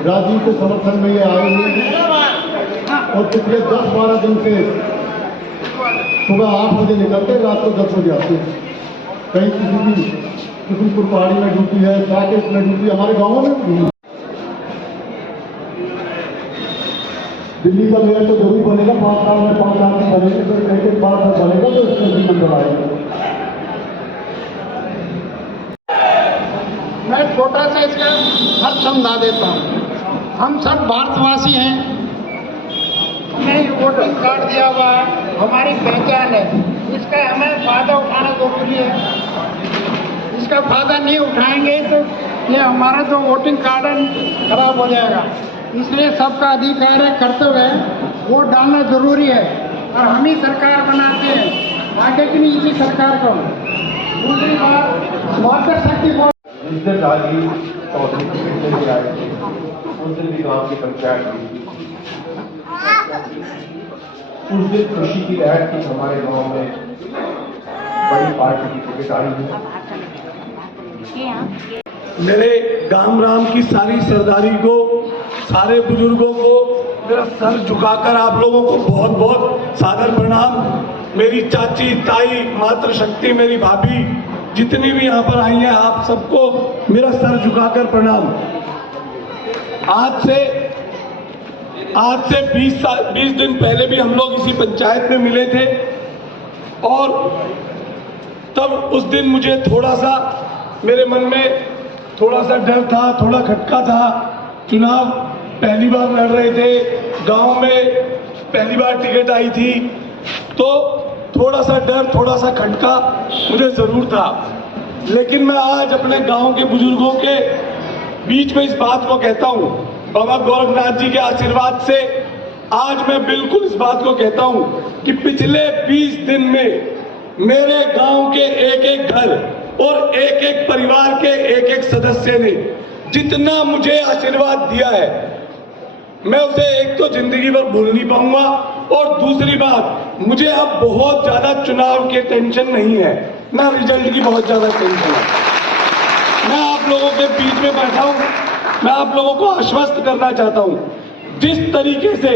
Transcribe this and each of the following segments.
राजीव के समर्थन में ये आए हुए हैं और पिछले 10-12 दिन से सुबह 8 बजे निकलते हैं, रात को 10 बजे आते हैं। कहीं किसी की किशनपुर पहाड़ी में ड्यूटी है, साकेत में ड्यूटी, हमारे गाँवों में भी। दिल्ली का मेयर तो जरूर बनेगा, 5 साल में 5 साल में बनेगा, तो एक बार बनेगा तो इसमें भी नंबर आएगा। मैं छोटा सा इसका अर्थ समझा देता हूँ। हम सब भारतवासी हैं, हमें वोटिंग कार्ड दिया हुआ है, हमारी पहचान है, इसका हमें फायदा उठाना जरूरी है। इसका फायदा नहीं उठाएंगे तो ये हमारा जो वोटिंग कार्ड है खराब हो जाएगा। इसलिए सबका अधिकार है, कर्तव्य है, वोट डालना जरूरी है। और हम ही सरकार बनाते हैं, आगे की नहीं इसी सरकार को। दूसरी बात, वाटर शक्ति जिस दिन राजीव चौधरी के भी आए थे उस दिन भी गाँव की पंचायत हुई। उस दिन खुशी की लहर थी हमारे गांव में, बड़ी पार्टी की टिकट आई है। मेरे गांव राम की सारी सरदारी को, सारे बुजुर्गों को मेरा सर झुकाकर आप लोगों को बहुत बहुत सादर प्रणाम। मेरी चाची, ताई, मातृशक्ति, मेरी भाभी, जितनी भी यहाँ पर आई हैं, आप सबको मेरा सर झुकाकर प्रणाम। आज से 20 दिन पहले भी हम लोग इसी पंचायत में मिले थे और तब उस दिन मुझे थोड़ा सा मेरे मन में थोड़ा सा डर था, थोड़ा खटका था। चुनाव पहली बार लड़ रहे थे, गांव में पहली बार टिकट आई थी, तो थोड़ा सा डर, थोड़ा सा खटका मुझे जरूर था। लेकिन मैं आज अपने गांव के बुजुर्गों के बीच में इस बात को कहता हूं, बाबा गोरखनाथ जी के आशीर्वाद से आज मैं बिल्कुल इस बात को कहता हूं कि पिछले 20 दिन में मेरे गांव के एक एक घर और एक एक परिवार के एक एक सदस्य ने जितना मुझे आशीर्वाद दिया है, मैं उसे एक तो जिंदगी भर भूल नहीं पाऊंगा। और दूसरी बात, मुझे अब बहुत ज्यादा चुनाव के टेंशन नहीं है, ना रिजल्ट की बहुत ज्यादा टेंशन है। मैं आप लोगों के बीच में बैठा हूं, मैं आप लोगों को आश्वस्त करना चाहता हूं, जिस तरीके से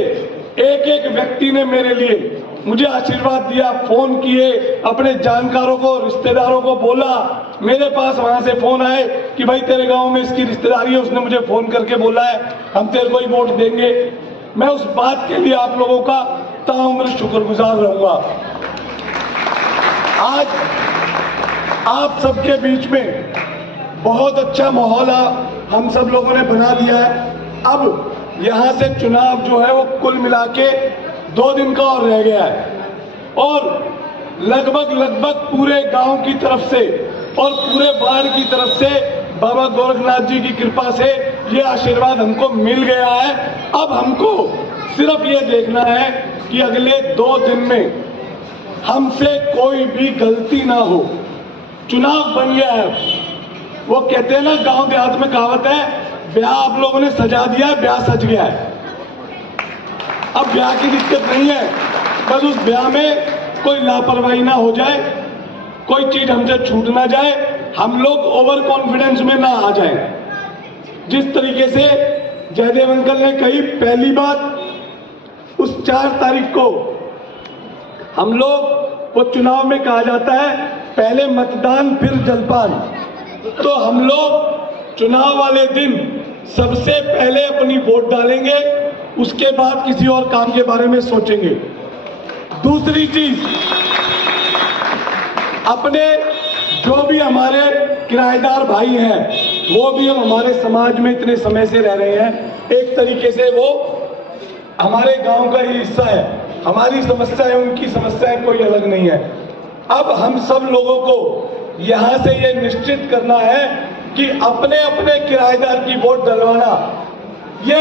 एक एक व्यक्ति ने मेरे लिए मुझे आशीर्वाद दिया, फोन किए, अपने जानकारों को, रिश्तेदारों को बोला, मेरे पास वहां से फोन आए कि भाई तेरे गांव में इसकी रिश्तेदारी है, उसने मुझे फोन करके बोला है हम तेरे को ही वोट देंगे। मैं उस बात के लिए आप लोगों का ताउम्र शुक्रगुजार रहूंगा। आज आप सबके बीच में बहुत अच्छा माहौल हम सब लोगों ने बना दिया है। अब यहाँ से चुनाव जो है वो कुल मिला के 2 दिन का और रह गया है और लगभग पूरे गांव की तरफ से और पूरे वार्ड की तरफ से बाबा गोरखनाथ जी की कृपा से ये आशीर्वाद हमको मिल गया है। अब हमको सिर्फ ये देखना है कि अगले 2 दिन में हमसे कोई भी गलती ना हो। चुनाव बन गया है, वो कहते हैं ना गांव देहात में कहावत है, ब्याह आप लोगों ने सजा दिया है, ब्याह सज गया है। अब ब्याह की दिक्कत नहीं है, बस उस ब्याह में कोई लापरवाही ना हो जाए, कोई चीज हमसे छूट ना जाए, हम लोग ओवर कॉन्फिडेंस में ना आ जाए। जिस तरीके से जयदेव अंकल ने कही, पहली बात उस 4 तारीख को हम लोग, वो चुनाव में कहा जाता है पहले मतदान फिर जलपान, तो हम लोग चुनाव वाले दिन सबसे पहले अपनी वोट डालेंगे, उसके बाद किसी और काम के बारे में सोचेंगे। दूसरी चीज, अपने जो भी हमारे किराएदार भाई हैं, वो भी हम हमारे समाज में इतने समय से रह रहे हैं, एक तरीके से वो हमारे गांव का ही हिस्सा है। हमारी समस्या है, उनकी समस्याएं कोई अलग नहीं है। अब हम सब लोगों को यहां से ये निश्चित करना है कि अपने अपने किराएदार की वोट डलवाना, ये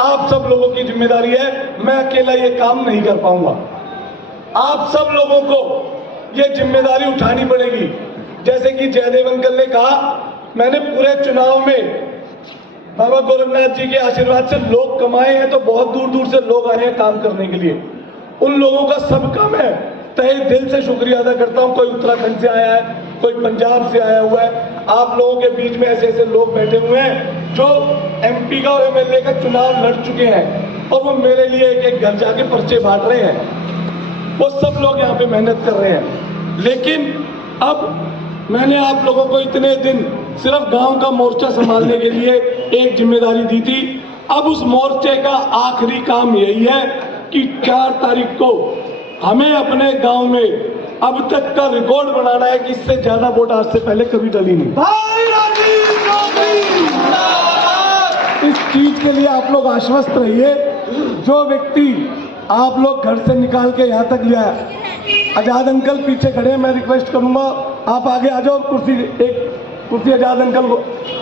आप सब लोगों की जिम्मेदारी है। मैं अकेला ये काम नहीं कर पाऊंगा, आप सब लोगों को ये जिम्मेदारी उठानी पड़ेगी। जैसे कि जयदेव अंकल ने कहा, मैंने पूरे चुनाव में बाबा गोरखनाथ जी के आशीर्वाद से लोग कमाए हैं, तो बहुत दूर दूर से लोग आए हैं काम करने के लिए। उन लोगों का सबका मैं तहे दिल से शुक्रिया अदा करता हूं। कोई उत्तराखंड से आया है, कोई पंजाब से आया हुआ है। आप लोगों के बीच में ऐसे ऐसे लोग बैठे हुए हैं जो MP का और MLA का चुनाव लड़ चुके हैं और वो मेरे लिए एक एक घर जाके पर्चे बांट रहे हैं, वो सब लोग यहाँ पे मेहनत कर रहे हैं। लेकिन अब मैंने आप लोगों को इतने दिन सिर्फ गांव का मोर्चा संभालने के लिए एक जिम्मेदारी दी थी। अब उस मोर्चे का आखिरी काम यही है कि 4 तारीख को हमें अपने गांव में अब तक का रिकॉर्ड बनाना है कि इससे ज्यादा वोट आज से पहले कभी डली नहीं। भाई राजीव गांधी, इस चीज के लिए आप लोग आश्वस्त रहिए। जो व्यक्ति आप लोग घर से निकाल के यहाँ तक लिया, आजाद अंकल पीछे खड़े हैं, मैं रिक्वेस्ट करूंगा आप आगे आ जाओ, एक कुर्सी आजाद अंकल को,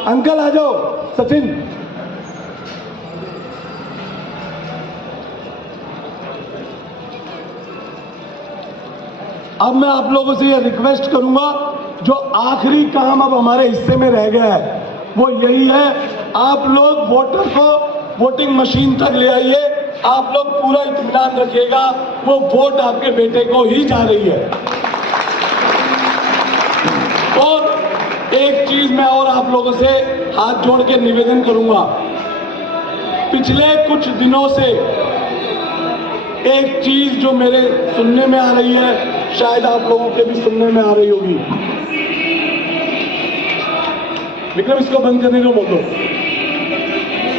अंकल आ जाओ, सचिन अब मैं आप लोगों से ये रिक्वेस्ट करूंगा, जो आखिरी काम अब हमारे हिस्से में रह गया है वो यही है, आप लोग वोटर को वोटिंग मशीन तक ले आइए। आप लोग पूरा इत्मीनान रखिएगा, वो वोट आपके बेटे को ही जा रही है। और एक चीज मैं और आप लोगों से हाथ जोड़ के निवेदन करूंगा, पिछले कुछ दिनों से एक चीज जो मेरे सुनने में आ रही है, शायद आप लोगों के भी सुनने में आ रही होगी। विक्रम, इसको बंद करने को बोल दो।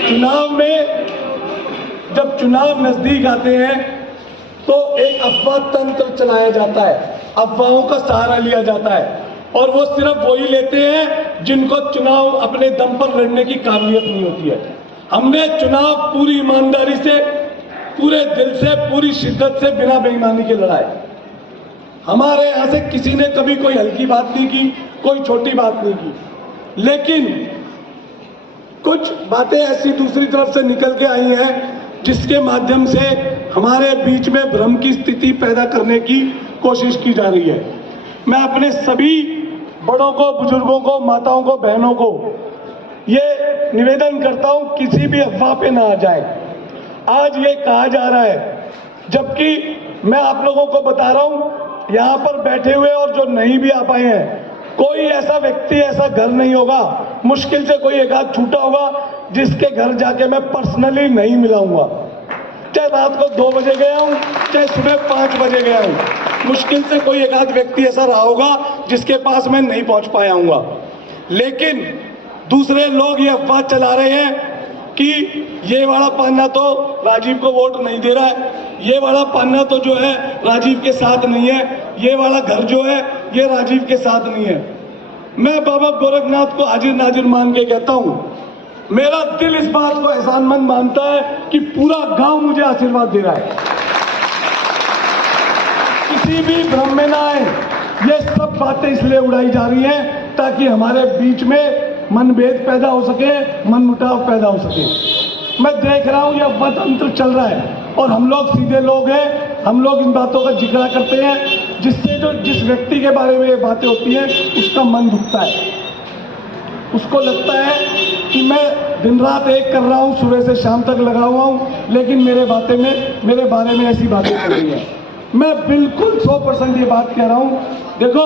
चुनाव में जब चुनाव नजदीक आते हैं तो एक अफवाह तंत्र चलाया जाता है, अफवाहों का सहारा लिया जाता है, और वो सिर्फ वही लेते हैं जिनको चुनाव अपने दम पर लड़ने की काबिलियत नहीं होती है। हमने चुनाव पूरी ईमानदारी से, पूरे दिल से, पूरी शिद्दत से, बिना बेईमानी के लड़ाए। हमारे यहां से किसी ने कभी कोई हल्की बात नहीं की, कोई छोटी बात नहीं की, लेकिन कुछ बातें ऐसी दूसरी तरफ से निकल के आई हैं जिसके माध्यम से हमारे बीच में भ्रम की स्थिति पैदा करने की कोशिश की जा रही है। मैं अपने सभी बड़ों को, बुजुर्गों को, माताओं को, बहनों को ये निवेदन करता हूं, किसी भी अफवाह पे ना आ जाए। आज ये कहा जा रहा है, जबकि मैं आप लोगों को बता रहा हूं, यहां पर बैठे हुए और जो नहीं भी आ पाए हैं, कोई ऐसा व्यक्ति, ऐसा घर नहीं होगा, मुश्किल से कोई एक आध छूटा होगा जिसके घर जाके मैं पर्सनली नहीं मिला हूंगा। चाहे रात को 2 बजे गया हूं, चाहे सुबह 5 बजे गया हूं, मुश्किल से कोई एक आध व्यक्ति ऐसा रहा होगा जिसके पास मैं नहीं पहुंच पाया हूंगा। लेकिन दूसरे लोग ये अफवाह चला रहे हैं कि ये वाला पन्ना तो राजीव को वोट नहीं दे रहा है, ये वाला पन्ना तो जो है राजीव के साथ नहीं है, ये वाला घर जो है ये राजीव के साथ नहीं है। मैं बाबा गोरखनाथ को हाजिर नाजिर मान के कहता हूं, मेरा दिल इस बात को एहसानमंद मानता है कि पूरा गांव मुझे आशीर्वाद दे रहा है। किसी भी भ्रम में ना आए, ये सब बातें इसलिए उड़ाई जा रही हैं ताकि हमारे बीच में मनभेद पैदा हो सके, मनमुटाव पैदा हो सके। मैं देख रहा हूं ये अफवाह तंत्र चल रहा है और हम लोग सीधे लोग हैं, हम लोग इन बातों का जिक्र करते हैं, जिससे जो जिस व्यक्ति के बारे में ये बातें होती हैं उसका मन दुखता है, उसको लगता है कि मैं दिन रात एक कर रहा हूं, सुबह से शाम तक लगा हुआ हूं, लेकिन मेरे बारे में ऐसी बातें चल रही हैं। मैं बिल्कुल 100% ये बात कह रहा हूं। देखो,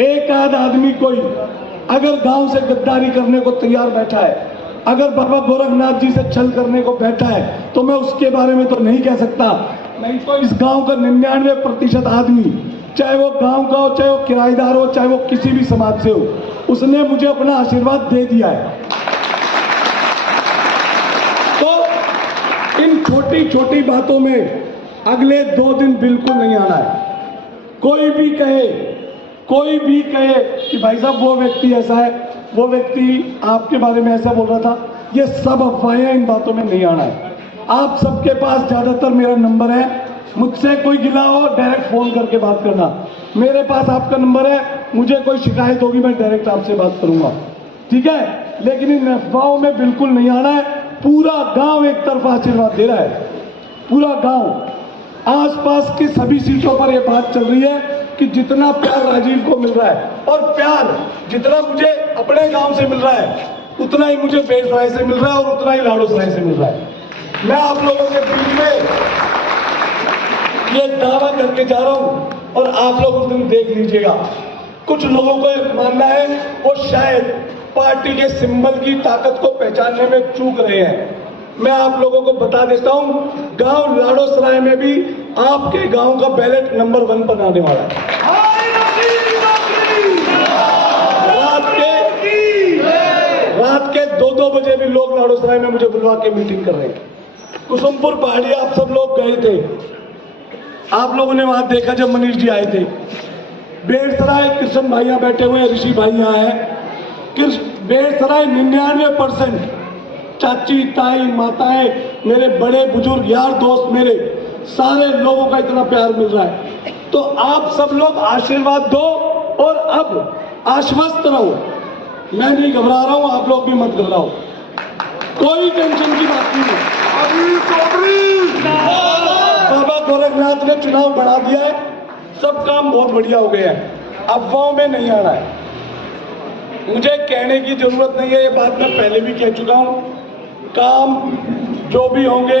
एक आध आदमी कोई अगर गांव से गद्दारी करने को तैयार बैठा है, अगर बाबा गोरखनाथ जी से छल करने को बैठा है, तो मैं उसके बारे में तो नहीं कह सकता। नहीं तो इस गांव का 99% आदमी, चाहे वो गांव का हो, चाहे वो किराएदार हो, चाहे वो किसी भी समाज से हो, उसने मुझे अपना आशीर्वाद दे दिया है। तो इन छोटी छोटी बातों में अगले 2 दिन बिल्कुल नहीं आना है। कोई भी कहे कि भाई साहब वो व्यक्ति ऐसा है, वो व्यक्ति आपके बारे में ऐसा बोल रहा था, ये सब अफवाहें, इन बातों में नहीं आना है। आप सबके पास ज्यादातर मेरा नंबर है, मुझसे कोई गिला हो डायरेक्ट फोन करके बात करना। मेरे पास आपका नंबर है, मुझे कोई शिकायत होगी मैं डायरेक्ट आपसे बात करूंगा, ठीक है? लेकिन इन अफवाहों में बिल्कुल नहीं आना है। पूरा गांव एक तरफा आशीर्वाद दे रहा है, पूरा गांव। आसपास की सभी सीटों पर यह बात चल रही है कि जितना प्यार राजीव को मिल रहा है, और प्यार जितना मुझे अपने गांव से मिल रहा है, उतना ही मुझे बेलसराय से मिल रहा है और उतना ही लाड़ोसराय से मिल रहा है। मैं आप लोगों के बीच में ये दावा करके जा रहा हूं और आप लोग उस दिन देख लीजिएगा। कुछ लोगों को मानना है वो शायद पार्टी के सिंबल की ताकत को पहचानने में चूक रहे हैं। मैं आप लोगों को बता देता हूं, गांव लाड़ोसराय में भी आपके गांव का बैलेट नंबर 1 पर आने वाला है। रात के 2-2 बजे भी लोग लाड़ोसराय में मुझे बुलवा के मीटिंग कर रहे हैं। कुसुमपुर पहाड़ी आप सब लोग गए थे, आप लोगों ने वहां देखा जब मनीष जी आए थे। बेड़सराय कृष्ण भाई यहाँ बैठे हुए हैं, ऋषि भाई यहाँ है। बेड़सराय 99% चाची ताई माताएं, मेरे बड़े बुजुर्ग यार दोस्त, मेरे सारे लोगों का इतना प्यार मिल रहा है। तो आप सब लोग आशीर्वाद दो और अब आश्वस्त रहो। मैं नहीं घबरा रहा हूं, आप लोग भी मत घबराओ, कोई टेंशन की बात नहीं है। बाबा गोरखनाथ ने चुनाव बढ़ा दिया है, सब काम बहुत बढ़िया हो गया है, अफवाहों में नहीं आ रहा है। मुझे कहने की जरूरत नहीं है, ये बात मैं पहले भी कह चुका हूं। काम जो भी होंगे,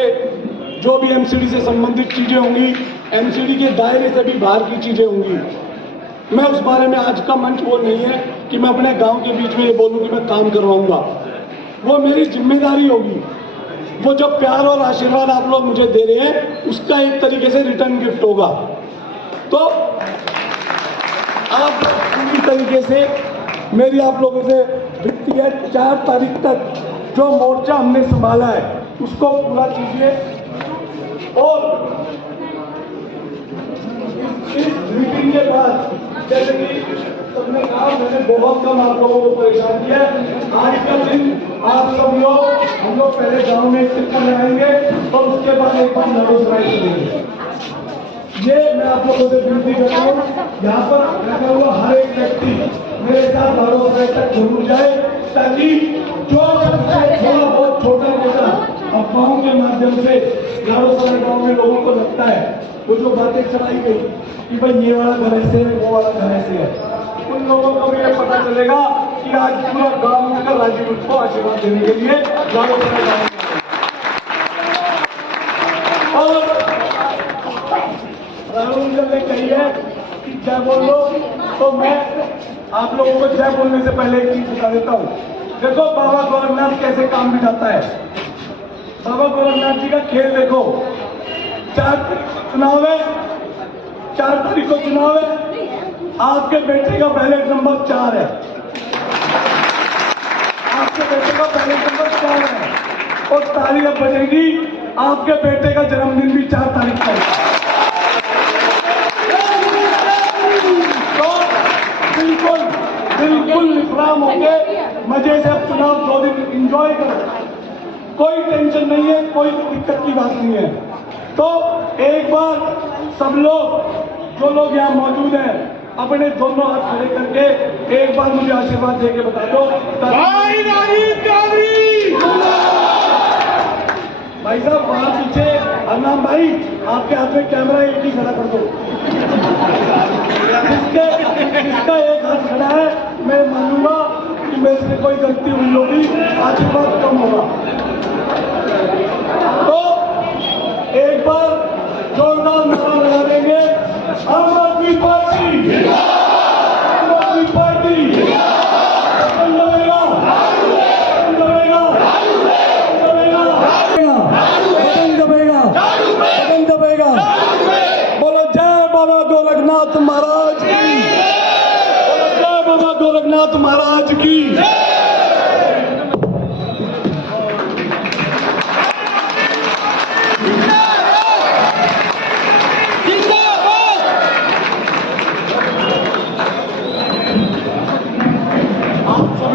जो भी एमसीडी से संबंधित चीजें होंगी, एमसीडी के दायरे से भी बाहर की चीजें होंगी, मैं उस बारे में आज का मंच वो नहीं है कि मैं अपने गांव के बीच में ये बोलूं कि मैं काम करवाऊंगा। वो मेरी जिम्मेदारी होगी। वो जो प्यार और आशीर्वाद आप लोग मुझे दे रहे हैं, उसका एक तरीके से रिटर्न गिफ्ट होगा। तो आप पूरी तरीके से मेरी आप लोगों से विनती है, 4 तारीख तक जो मोर्चा हमने संभाला है उसको पूरा कीजिए। और इस मीटिंग के बाद, जैसे कि सबने कहा, मैंने बहुत कम आप लोगों को परेशान किया। आज का दिन आप सब लोग, हम लोग पहले गांव में एक चक्कर लगाएंगे और उसके बाद एक बार लाड़ोसराय चलेंगे। ये मैं आप लोगों से विनती करता हूँ, यहाँ पर बैठा हुआ हर एक व्यक्ति मेरे साथ लाड़ोसराय तक जरूर जाए, ताकि जो थोड़ा बहुत छोटा मोटा अफवाहों के माध्यम से लाड़ोसराय गांव में लोगों को लगता है, वो जो बातें चलाई गई कि भाई ये वाला घर ऐसे है, वो वाला घर ऐसे है, उन लोगों को भी ये पता चलेगा कि आज पूरा गांव मिलकर राजीव को आशीर्वाद देने के लिए लाड़ोसराय गांव में। और राहुल जी ने कही है कि जय बोल लो, तो मैं आप लोगों को जय बोलने से पहले एक चीज बता देता हूँ। देखो बाबा गोरखनाथ कैसे काम बिठाता है। बाबा गोरखनाथ जी का खेल देखो। 4 चुनाव है, 4 तारीख को चुनाव है। आपके बेटे का बैलेट नंबर 4 है, आपके बेटे का बैलेट नंबर 4 है, और तालियां बजेगी। आपके बेटे का जन्मदिन भी 4 तारीख का है। तो बिल्कुल बिल्कुल विश्राम होके मजे से अब चुनाव 2 दिन इंजॉय करो, कोई टेंशन नहीं है, कोई दिक्कत की बात नहीं है। तो एक बार सब लोग, जो लोग यहाँ मौजूद हैं, अपने दोनों हाथ खड़े करके एक बार मुझे आशीर्वाद देके बता दो। भाई साहब वहां पीछे हरनाम भाई, आपके हाथ में कैमरा एक ही खड़ा कर दो। जिसका एक हाथ खड़ा है, मैं मानूंगा कि मेरे से कोई गलती हुई होगी, आशीर्वाद कम होगा। तो एक बार जोरदार नारा लगा देंगे, आम Aadmi Party, Aam Aadmi Party, button दबेगा, बटन दबेगा, बटन दबेगा, बटन दबेगा। बोलो जय बाबा गोरखनाथ महाराज की, बोलो जय बाबा गोरखनाथ महाराज की।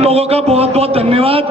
लोगों का बहुत बहुत धन्यवाद।